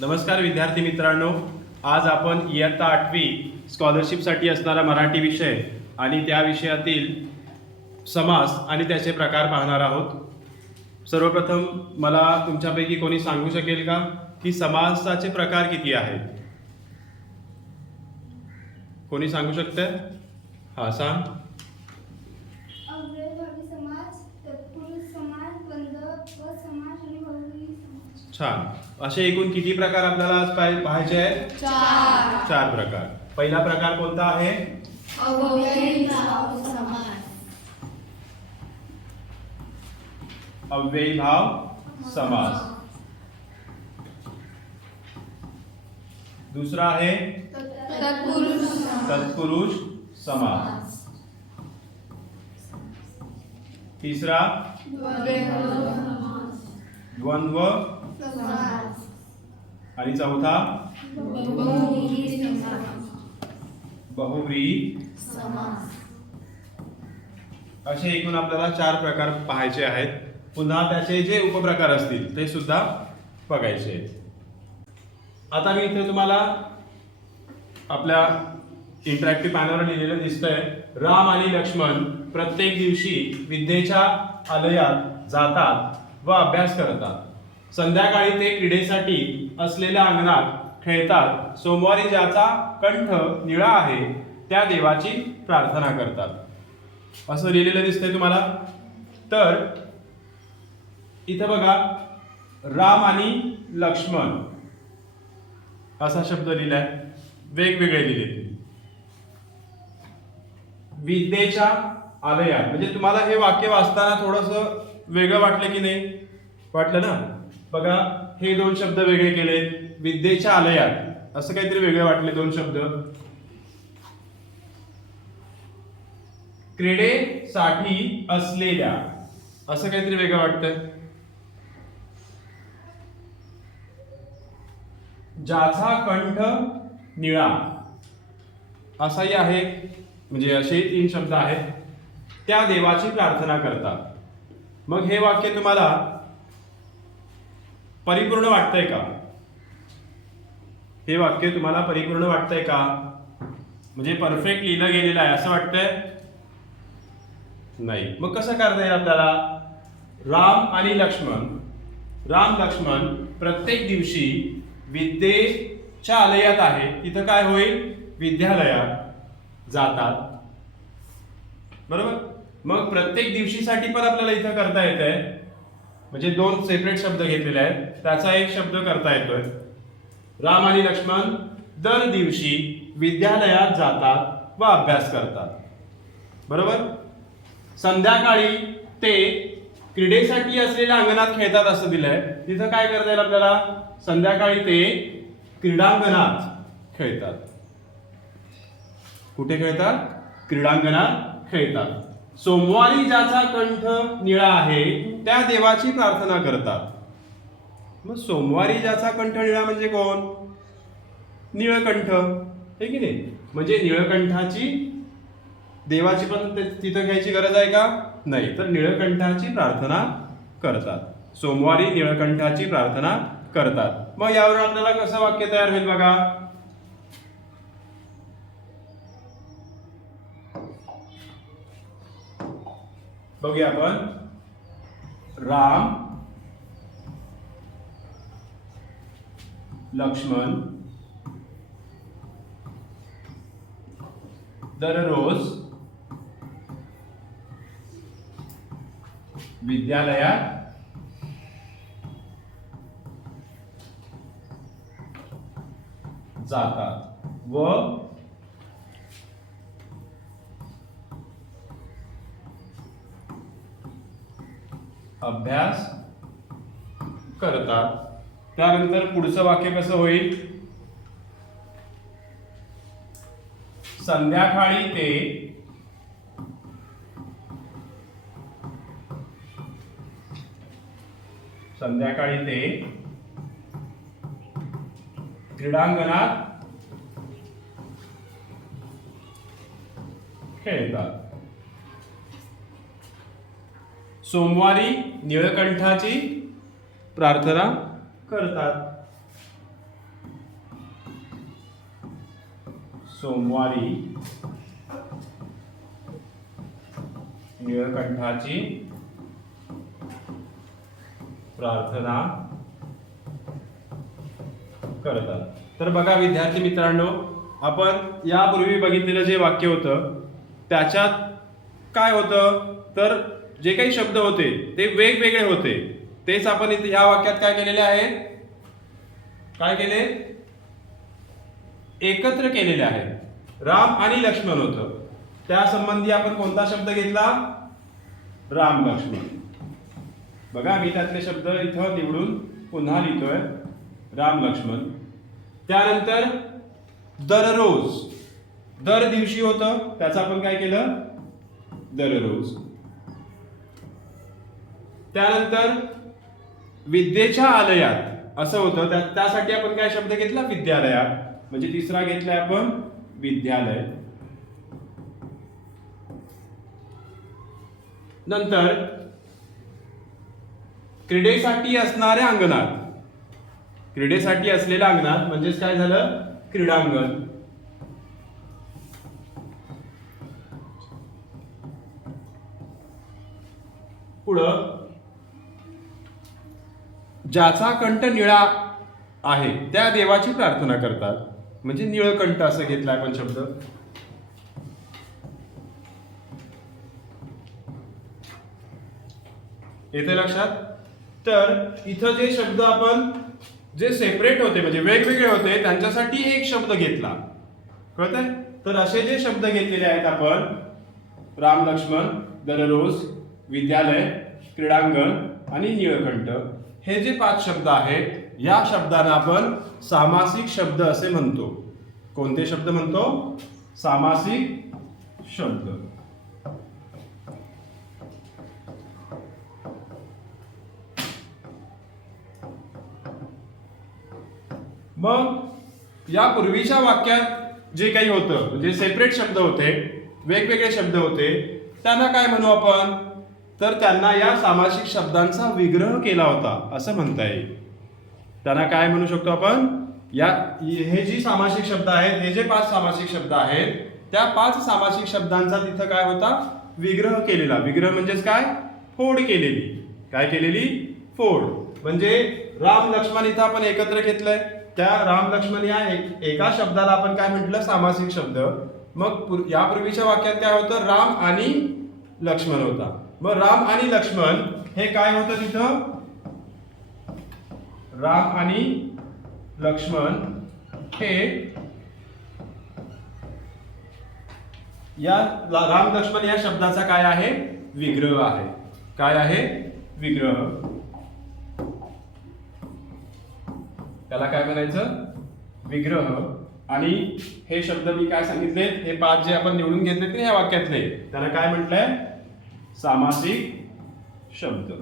नमस्कार विद्यार्थी मित्रांनो, आज आपण इयत्ता 8वी स्कॉलरशिपसाठी असणारा मराठी विषय आणि त्या विषयातील समास आणि त्याचे प्रकार पाहणार आहोत। सर्वप्रथम मला तुमच्यापैकी कोणी सांगू शकेल का की समासाचे प्रकार किती आहेत? कोणी सांगू शकते? हा सांग। अव्ययभावी समास, तत्पुरुष समास, द्वंद्व समास आणि बहुव्रीही समास। छान। असे एकूण किती प्रकार आपल्याला आज पाहायचे आहेत? चार प्रकार। पहिला प्रकार कोणता आहे? अव्ययीभाव समास। अव्ययीभाव समास। दूसरा आहे तत्पुरुष समास। तीसरा द्वंद्व समास। आणि चौथा बहुव्रीही समास। असे एकूण आपल्याला चार प्रकार पाहायचे आहेत। पुन्हा त्याचे जे उपप्रकार असतील ते सुद्धा बघायचे आहेत। आता मी इथे तुम्हाला आपल्या इंटरॅक्टिव्ह पॅनलवर लिहिलेलं दिसतंय, राम आणि लक्ष्मण प्रत्येक दिवशी विद्येच्या आलयात जातात व अभ्यास करतात। संध्याकाळी ते क्रीडेसाठी असलेल्या अंगणात खेळतात। सोमवारी ज्याचा कंठ निळा आहे त्या देवाची प्रार्थना करतात। असं लिहिलेलं दिसतंय तुम्हाला। तर इथं बघा, राम आणि लक्ष्मण असा शब्द लिहिलाय, वेगवेगळे लिहिले। विद्येच्या आलयात म्हणजे तुम्हाला हे वाक्य वाचताना थोडंसं वेगळं वाटलं की नाही? वाटलं ना? बघा, हे दोन शब्द वेगळे केले। विद्येच्या आलयात असं काहीतरी वेगळे वाटले दोन शब्द। क्रीडेसाठी असलेल्या असं काहीतरी वेगळं वाटतंय। ज्याचा कंठ निळा असाही आहे, म्हणजे असे तीन शब्द आहेत। त्या देवाची प्रार्थना करतात। मग हे वाक्य तुम्हाला परिपूर्ण वाटतंय का? हे वाक्य तुम्हाला परिपूर्ण वाटतंय का? म्हणजे परफेक्ट लिहिलं गेलेलं आहे असं वाटतंय? नाही। मग कसं करता येईल आपल्याला? राम लक्ष्मण प्रत्येक दिवशी विद्येच्या आलयात आहे, तिथं काय होईल? विद्यालयात जातात, बरोबर? मग प्रत्येक दिवशीसाठी पण आपल्याला इथं करता येतंय, म्हणजे दोन सेपरेट शब्द घेतलेले आहेत, त्याचा एक शब्द करता येतोय। राम आणि लक्ष्मण दर दिवशी विद्यालयात जातात व अभ्यास करतात, बरोबर? संध्याकाळी ते क्रीडेसाठी असलेल्या अंगणात खेळतात असं दिलंय। तिथं काय करता येईल आपल्याला? संध्याकाळी ते क्रीडांगणात खेळतात। कुठे खेळतात? क्रीडांगणात खेळतात। सोमवारी ज्याचा कंठ निळा आहे त्या देवाची प्रार्थना करतात। मग सोमवारी ज्याचा कंठ निळा म्हणजे कोण? निळकंठ, हे की नाही? म्हणजे निळकंठाची देवाची पण तिथं घ्यायची गरज आहे का? नाही। तर निळकंठाची प्रार्थना करतात। सोमवारी निळकंठाची प्रार्थना करतात। मग यावरून आपल्याला कसं वाक्य तयार होईल बघा? बघूया आपण। राम लक्ष्मण दररोज विद्यालयात जातात व अभ्यास करतात। त्यानंतर पुढचं वाक्य कसं होईल? संध्याकाळी ते क्रीडांगणात खेळतात। सोमवारी निळकंठाची प्रार्थना करतात। सोमवारी निळकंठाची प्रार्थना करतात. तर बघा विद्यार्थी मित्रांनो, आपण यापूर्वी बघितलेलं जे वाक्य होतं त्याच्यात काय होतं, तर जे काही शब्द होते ते वेगवेगळे होते. तेच आपण इथे या वाक्यात काय केलेले आहे, काय केले, एकत्र केलेले आहे. राम आणि लक्ष्मण होतं, त्या संबंधी आपण कोणता शब्द घेतला, राम लक्ष्मण. बघा मी त्यातले शब्द इथं निवडून पुन्हा लिहितोय, राम लक्ष्मण. त्यानंतर दररोज, दर दिवशी होतं, त्याचं आपण काय केलं, दररोज. त्यानंतर विद्येच्या आलयात असं होतं, त्यासाठी आपण काय शब्द घेतला, विद्यालयात. म्हणजे तिसरा घेतलाय आपण विद्यालय. नंतर क्रीडेसाठी असणाऱ्या अंगणात, क्रीडेसाठी असलेल्या अंगणात म्हणजेच काय झालं, क्रीडांगण. पुढं ज्याचा कंठ निळा आहे त्या देवाची प्रार्थना करतात. म्हणजे निळकंठ असं घेतलाय आपण शब्द. येते लक्षात. तर इथं जे शब्द आपण जे सेपरेट होते म्हणजे वेगवेगळे होते त्यांच्यासाठी एक शब्द घेतला, कळतंय. तर असे जे शब्द घेतलेले आहेत आपण, राम लक्ष्मण, दररोज, विद्यालय, क्रीडांगण आणि निळकंठ, हे जे 5 शब्द आहेत या शब्दांना आपण सामासिक शब्द असे म्हणतो. कोणते शब्द म्हणतो, सामासिक शब्द. मग या पूर्वीच्या वाक्यात जे काही होतं म्हणजे सेपरेट शब्द होते, वेगवेगळे शब्द होते, त्यांना काय म्हणू आपण, तर त्यांना या सामासिक शब्दांचा विग्रह केला होता असं म्हणता येईल. त्यांना काय म्हणू शकतो आपण, या हे जी सामासिक शब्द आहेत, हे जे 5 सामासिक शब्द आहेत त्या 5 सामासिक शब्दांचा तिथं काय होता, विग्रह केलेला. विग्रह म्हणजेच काय, फोड केलेली. काय केलेली, फोड. म्हणजे राम लक्ष्मण इथं आपण एकत्र घेतलंय, त्या राम लक्ष्मण या एका शब्दाला आपण काय म्हटलं, सामासिक शब्द. मग यापूर्वीच्या वाक्यात काय होतं, राम आणि लक्ष्मण होता. मग राम आणि लक्ष्मण हे काय होतं तिथं, राम आणि लक्ष्मण हे या राम लक्ष्मण या शब्दाचा काय आहे, विग्रह आहे. काय आहे, विग्रह. त्याला काय म्हणायचं, विग्रह. आणि हे शब्द मी काय सांगितले, हे 5 जे आपण निवडून घेतले ते ह्या वाक्यातले, त्यांना काय म्हटलंय, सामासिक शब्द.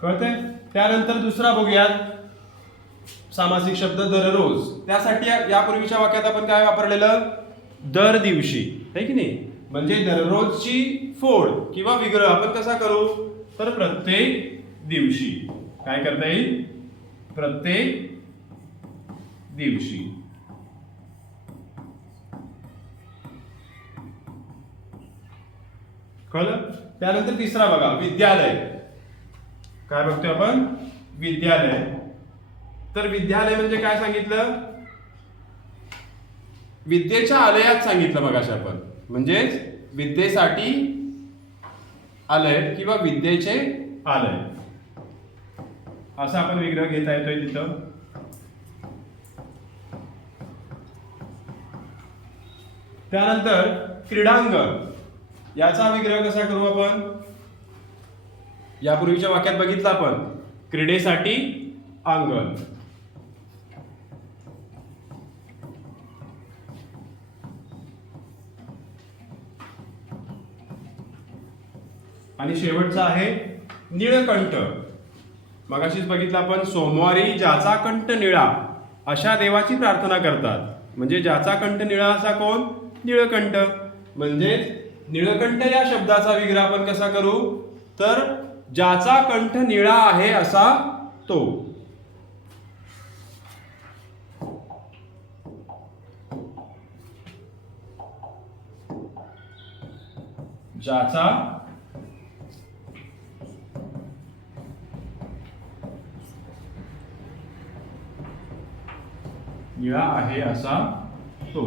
कळतंय. त्यानंतर दुसरा बघूयात सामासिक शब्द, दररोज. त्यासाठी यापूर्वीच्या वाक्यात आपण काय वापरलेलं, दर दिवशी, है की नाही. म्हणजे दररोजची फोड किंवा विग्रह आपण कसा करू, तर प्रत्येक दिवशी. काय करता येईल, प्रत्येक दिवशी. कळलं. त्यानंतर तिसरा बघा, विद्यालय. काय बघतोय आपण, विद्यालय. तर विद्यालय म्हणजे काय सांगितलं, विद्येच्या आलयात सांगितलं मगाशी आपण. म्हणजेच विद्येसाठी आलय किंवा विद्येचे आलय असं आपण विग्रह घेता येतोय तिथं. त्यानंतर क्रीडांगण, याचा विग्रह कसा करू आपण, यापूर्वीच्या वाक्यात बघितलं आपण, क्रीडेसाठी अंगण. आणि शेवटचा आहे निळकंठ. मगाशीच बघितलं आपण, सोमवारी ज्याचा कंठ निळा अशा देवाची प्रार्थना करतात. म्हणजे ज्याचा कंठ निळा असा कोण, निळकंठ. म्हणजे निळकंठ या शब्दाचा विग्रह आपण कसा करू, तर ज्याचा कंठ निळा आहे असा तो. ज्याचा निळा आहे असा तो.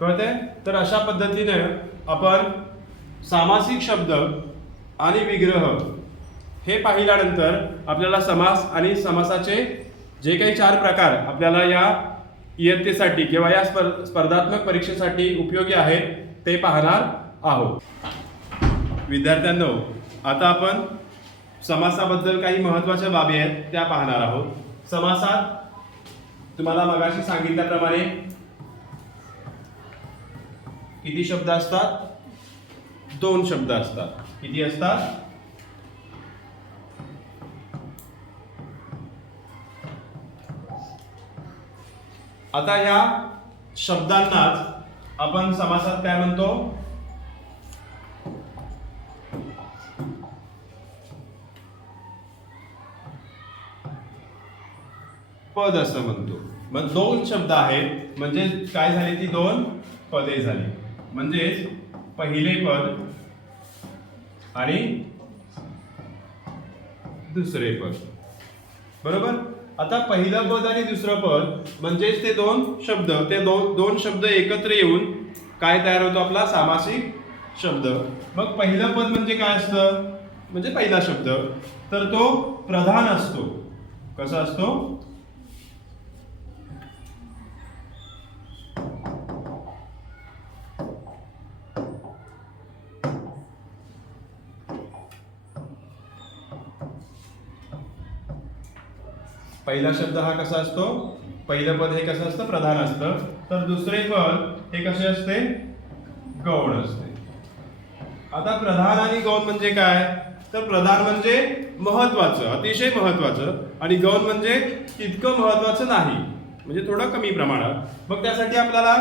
कळतंय? तर अशा पद्धतीने आपण सामासिक शब्द आणि विग्रह हे पाहिल्यानंतर आपल्याला समास आणि समासाचे जे काही 4 प्रकार आपल्याला या इयत्तेसाठी किंवा या स्पर्धात्मक परीक्षेसाठी उपयोगी आहेत ते पाहणार आहोत. विद्यार्थ्यांनो, आता आपण समासाबद्दल काही महत्त्वाच्या बाबी आहेत त्या पाहणार आहोत. समासात तुम्हाला मगाशी सांगितल्याप्रमाणे किती शब्द असतात? 2 शब्द असतात. किती असतात? आता ह्या शब्दांनाच आपण समासात काय म्हणतो? पद असं म्हणतो. मग 2 शब्द आहेत म्हणजे काय झाली? ती 2 पदे झाली. म्हणजेच पहिले पद आणि दुसरे पद. बरोबर? आता पहिलं पद आणि दुसरं पद म्हणजेच ते 2 शब्द, ते दोन शब्द एकत्र येऊन काय तयार होतो? आपला सामासिक शब्द. मग पहिलं पद म्हणजे काय असतं? म्हणजे पहिला शब्द, तर तो प्रधान असतो. कसा असतो? पहिला शब्द हा कसा असतो? पहिलं पद हे कसं असतं? प्रधान असतं. तर दुसरे पद हे कसे असते? गौण असते. आता प्रधान आणि गौण म्हणजे काय? तर प्रधान म्हणजे महत्वाचं, अतिशय महत्वाचं, आणि गौण म्हणजे तितकं महत्वाचं नाही, म्हणजे थोडं कमी प्रमाणात. मग त्यासाठी आपल्याला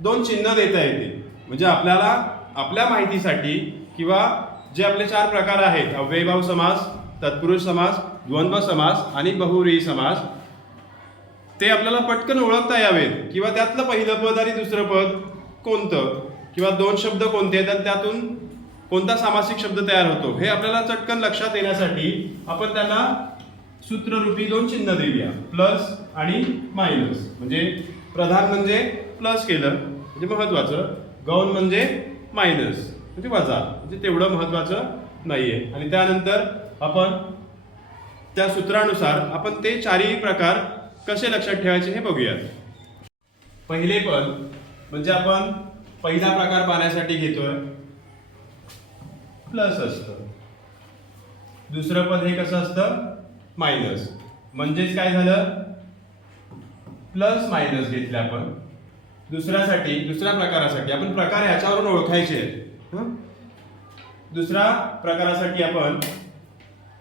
2 चिन्ह देता येते. म्हणजे आपल्याला आपल्या माहितीसाठी किंवा जे आपले 4 प्रकार आहेत, अव्ययीभाव समास, तत्पुरुष समास, द्वंद्व समास आणि बहुव्रीही समास, ते आपल्याला पटकन ओळखता यावेत किंवा त्यातलं पहिलं पद आणि दुसरं पद कोणतं किंवा 2 शब्द कोणते आहेत, त्यातून कोणता सामासिक शब्द तयार होतो हे आपल्याला चटकन लक्षात येण्यासाठी आपण त्यांना सूत्ररूपी 2 चिन्ह देऊया, प्लस आणि मायनस. म्हणजे प्रधान म्हणजे प्लस केलं म्हणजे महत्वाचं, गौण म्हणजे मायनस म्हणजे वजा, म्हणजे तेवढं महत्वाचं नाहीये. आणि त्यानंतर आपण त्या सूत्रानुसार आपण ते 4ही प्रकार कसे लक्षात ठेवायचे हे बघूयात. पहिले पद म्हणजे आपण पहिला प्रकार पाहण्यासाठी घेतोय, प्लस असतं. दुसरं पद हे कसं असतं? मायनस. म्हणजेच काय झालं? प्लस मायनस घेतले आपण. दुसऱ्या प्रकारासाठी आपण प्रकार याच्यावरून ओळखायचे आहेत. दुसऱ्या प्रकारासाठी आपण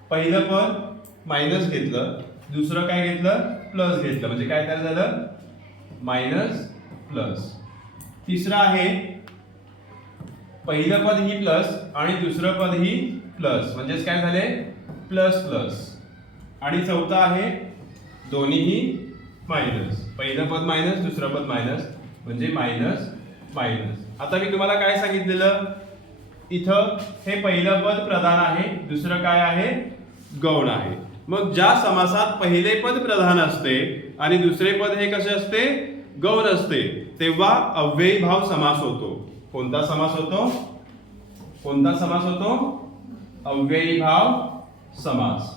पहिलं पद मायनस घेतलं, दुसरं काय घेतलं? प्लस घेतलं. म्हणजे काय तयार झालं? Minus plus. तिसरं आहे पहिलं पद ही प्लस आणि दुसरं पद ही प्लस, म्हणजेच काय झाले? Plus plus. आणि चौथं आहे दोन्हीही मायनस. पहिलं पद मायनस, दुसरं पद मायनस, म्हणजे मायनस मायनस. आता मी तुम्हाला काय सांगितलेलं? इथं हे पहिलं पद प्रधान आहे, दुसरं काय आहे? गौण आहे. मग ज्या समासात पहिले पद प्रधान असते आणि दुसरे पद हे कसे असते? गौण असते, तेव्हा अव्ययीभाव समास होतो. कोणता समास होतो? कोणता समास होतो? अव्ययीभाव समास.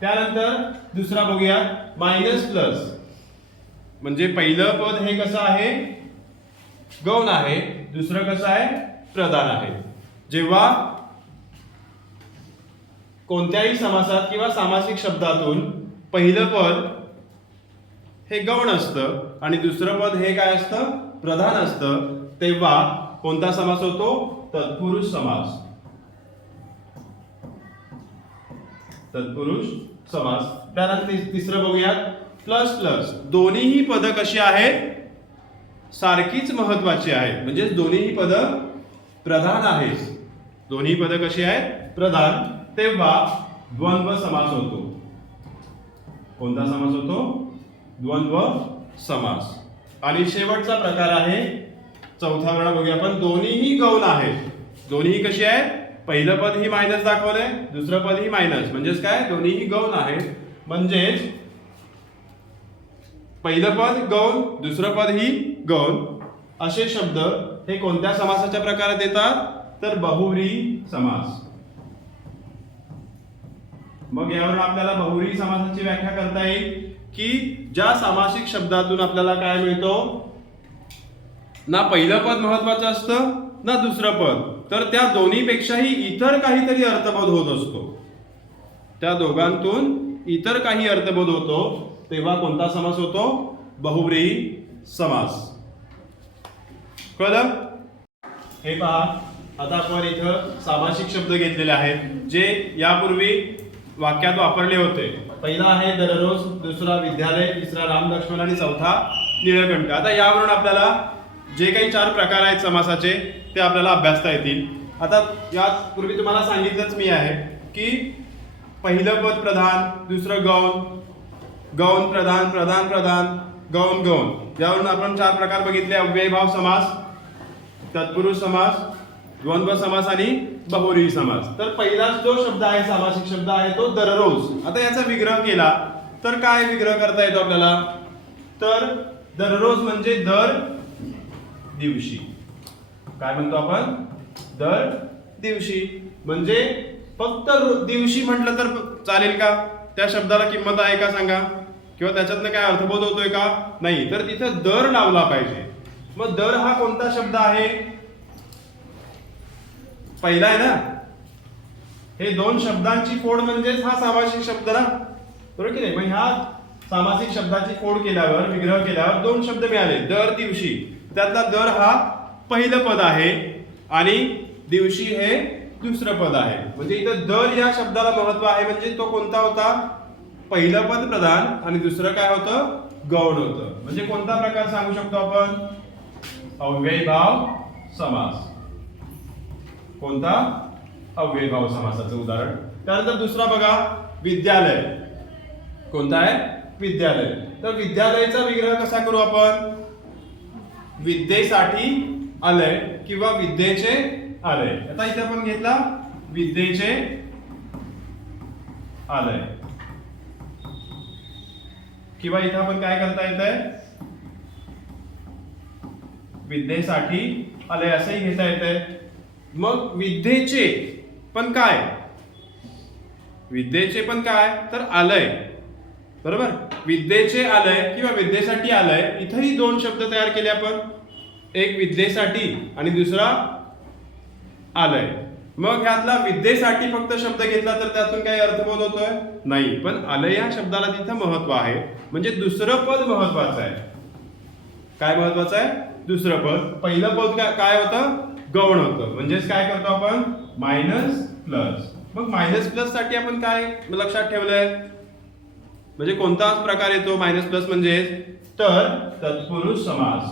त्यानंतर दुसरा बघूया, मायनस प्लस. म्हणजे पहिलं पद हे कसं आहे? गौण आहे, दुसरं कसं आहे? प्रधान आहे. जेव्हा कोणत्याही समासात किंवा सामासिक शब्दातून पहिलं पद हे गौण असतं आणि दुसरं पद हे काय असतं? प्रधान असतं, तेव्हा कोणता समास होतो? तत्पुरुष समास. तत्पुरुष समास. त्यानंतर तिसरं बघूयात, प्लस प्लस. दोन्हीही पद कशी आहेत? सारखीच महत्वाची आहेत. म्हणजे दोन्हीही पद प्रधान आहेत दोन्ही पद कशी आहेत प्रधान, तेव्हा द्वंद्व समास होतो. कोणता समास होतो? द्वंद्व समास. आणि शेवटचा प्रकार आहे चौथा वर्ण बघूया आपण. दोन्हीही गौण आहेत. दोन्हीही कशी आहेत? पहिलं पद ही मायनस दाखवलंय, दुसरं पद ही मायनस, म्हणजेच काय? दोन्हीही गौण आहेत. म्हणजेच पहिलं पद गौण, दुसरं पद ही गौण, असे शब्द हे कोणत्या समासाच्या प्रकारात येतात? तर बहुव्रीही समास. मग यावरून आपल्याला बहुव्रीही समासाची व्याख्या करता येईल की ज्या सामासिक शब्दातून आपल्याला काय मिळतो? ना पहिलं पद महत्वाचं असतं ना दुसरं पद, तर त्या दोन्हीपेक्षाही इतर काहीतरी अर्थबोध होत असतो. त्या दोघांतून इतर काही अर्थबोध होतो, तेव्हा कोणता समास होतो? बहुव्रीही समास. कळलं? हे पहा, आता आपण इथं सामासिक शब्द घेतलेले आहेत जे यापूर्वी वाक्यात वापरले होते. पहिला आहे दररोज, दुसरा विद्यालय, तिसरा राम लक्ष्मण आणि चौथा निळकंठ. आता यावरून आपल्याला जे काही 4 प्रकार आहेत समासाचे ते आपल्याला अभ्यासता येतील. आता यापूर्वी तुम्हाला सांगितलंच मी आहे की पहिलं पद प्रधान, दुसरं गौण, गौण प्रधान, प्रधान प्रधान, गौण गौण. यावरून आपण 4 प्रकार बघितले: अव्ययीभाव समास, तत्पुरुष समास, द्वंद्व समास आणि बहुव्रीही समास. तर पहिलाच जो शब्द आहे सामासिक शब्द आहे तो दररोज. आता याचा विग्रह केला तर काय विग्रह करता येतो आपल्याला? तर दररोज म्हणजे दर दिवशी. काय म्हणतो आपण? दर दिवशी. म्हणजे फक्त दिवशी म्हटलं तर चालेल का? त्या शब्दाला किंमत आहे का सांगा? किंवा त्याच्यातनं काय अर्थबोध होतोय का? नाही. तर तिथं दर लावला पाहिजे. मग दर हा कोणता शब्द आहे? पहिला आहे ना. हे 2 शब्दांची फोड म्हणजेच हा सामासिक शब्द ना, बरोबर की नाही? मग ह्या सामासिक शब्दाची फोड केल्यावर, विग्रह केल्यावर 2 शब्द मिळाले. दर दिवशी, त्यातला दर हा पहिलं पद आहे आणि दिवशी हे दुसरं पद आहे. म्हणजे इथं दर या शब्दाला महत्व आहे. म्हणजे तो कोणता होता? पहिलं पद प्रधान आणि दुसरं काय होतं? गौण होतं. म्हणजे कोणता प्रकार सांगू शकतो आपण? अव्ययीभाव समास. कोणता? अव्ययीभाव समासाचं उदाहरण. त्यानंतर दुसरा बघा, विद्यालय. कोणता आहे? विद्यालय. तर विद्यालयाचा विग्रह कसा करू आपण? विद्येसाठी आलय किंवा विद्येचे आलय. आता इथे आपण घेतला विद्येचे आलय, किंवा इथे आपण काय करता येतंय? विद्येसाठी आलय असंही घेता येतंय. मग विद्येचे पण काय? विद्येचे पण काय? तर आलय. बरोबर? विद्येचे आलय किंवा विद्येसाठी आलय. इथेही 2 शब्द तयार केले आपण. एक विद्येसाठी आणि दुसरा आलय. मग ह्यातला विद्येसाठी फक्त शब्द घेतला तर त्यातून काही अर्थबोध होतोय? नाही. पण आलय या शब्दाला तिथं महत्व आहे. म्हणजे दुसरं पद महत्वाचं आहे. काय महत्वाचं आहे? दुसरं पद. पहिलं पद काय होतं? गौण होतं. म्हणजेच काय करतो आपण? Minus plus. मग मायनस प्लस साठी आपण काय लक्षात ठेवलंय? म्हणजे कोणताच प्रकार येतो मायनस प्लस म्हणजे? तर तत्पुरुष समास.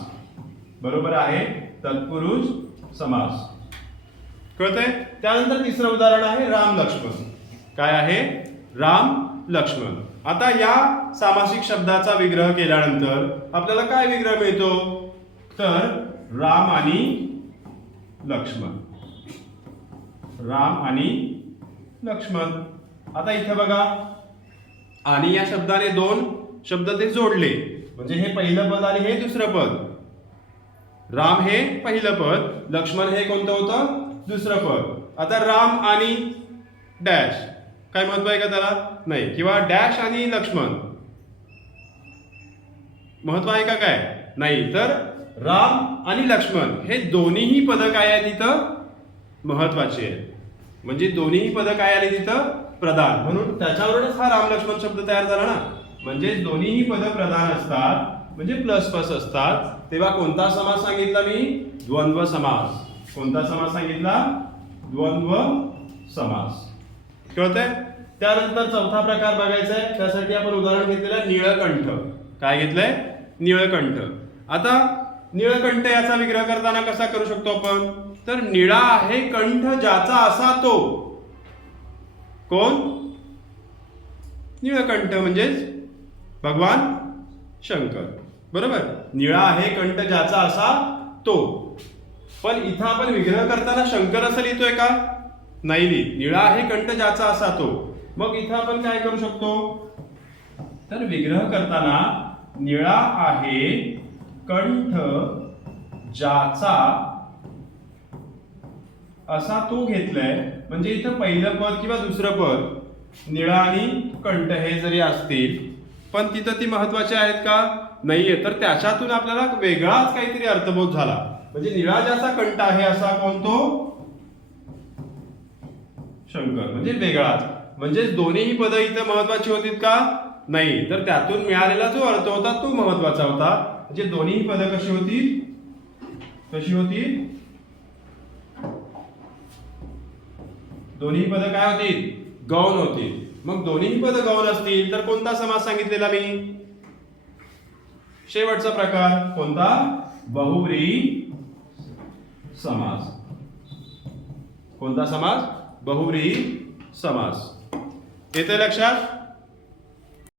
बरोबर आहे, तत्पुरुष समास. कळतंय? त्यानंतर तिसरं उदाहरण आहे राम लक्ष्मण. काय आहे? राम लक्ष्मण. आता या सामासिक शब्दाचा विग्रह केल्यानंतर आपल्याला काय विग्रह मिळतो? तर राम आणि लक्ष्मण. राम आणि लक्ष्मण. आता इथे बघा, आणि या शब्दाने 2 शब्द ते जोडले. म्हणजे हे पहिलं पद आणि हे दुसरं पद. राम हे पहिलं पद, लक्ष्मण हे कोणतं होतं? दुसरं पद. आता राम आणि डॅश, काय महत्व आहे का त्याला? नाही. किंवा डॅश आणि लक्ष्मण महत्व आहे का? काय नाही. तर राम आणि लक्ष्मण हे दोन्हीही पद काय आहेत तिथं? महत्वाची आहेत. म्हणजे दोन्हीही पद काय आली तिथं? प्रधान. म्हणून त्याच्यावरूनच हा राम लक्ष्मण शब्द तयार झाला ना. म्हणजे दोन्हीही पद प्रधान असतात, म्हणजे प्लस प्लस असतात. तेव्हा कोणता समास सांगितला मी? द्वंद्व समास. कोणता समास सांगितला? द्वंद्व समास. कळतंय? त्यानंतर चौथा प्रकार बघायचा आहे. त्यासाठी आपण उदाहरण घेतलेलं निळकंठ. काय घेतलंय? निळकंठ. आता निळकंठ याचा विग्रह करताना कसा करू शकतो आपण? तर निळा आहे कंठ ज्याचा असा तो. कोण? निळकंठ म्हणजेच भगवान शंकर. बरोबर. निळा आहे कंठ ज्याचा असा तो. पण इथं आपण विग्रह करताना शंकर असं लिहितोय का? नाही लिहित. निळा आहे कंठ ज्याचा असा तो. मग इथं आपण काय करू शकतो? तर विग्रह करताना निळा आहे कंठ ज्याचा असा तो घेतलाय. म्हणजे इथं पहिलं पद किंवा दुसरं पद निळा आणि कंठ हे जरी असतील पण तिथं ती महत्वाची आहेत का? नाहीये. तर त्याच्यातून आपल्याला वेगळाच काहीतरी अर्थबोध झाला. म्हणजे निळा ज्याचा कंठ आहे असा कोण तो? शंकर. म्हणजे वेगळाच. म्हणजे दोन्हीही पद इथं महत्वाची होती का? नाही. तर त्यातून मिळालेला जो अर्थ होता तो महत्वाचा होता. म्हणजे दोन्ही पद कशी होती? कशी होती? दोन्ही पद काय होतील? गौण होतील. मग दोन्ही पद गौण असतील तर कोणता समास सांगितलेला मी? शेवटचा प्रकार कोणता? बहुव्रीही समास. कोणता समास? बहुव्रीही समास. येते लक्षात?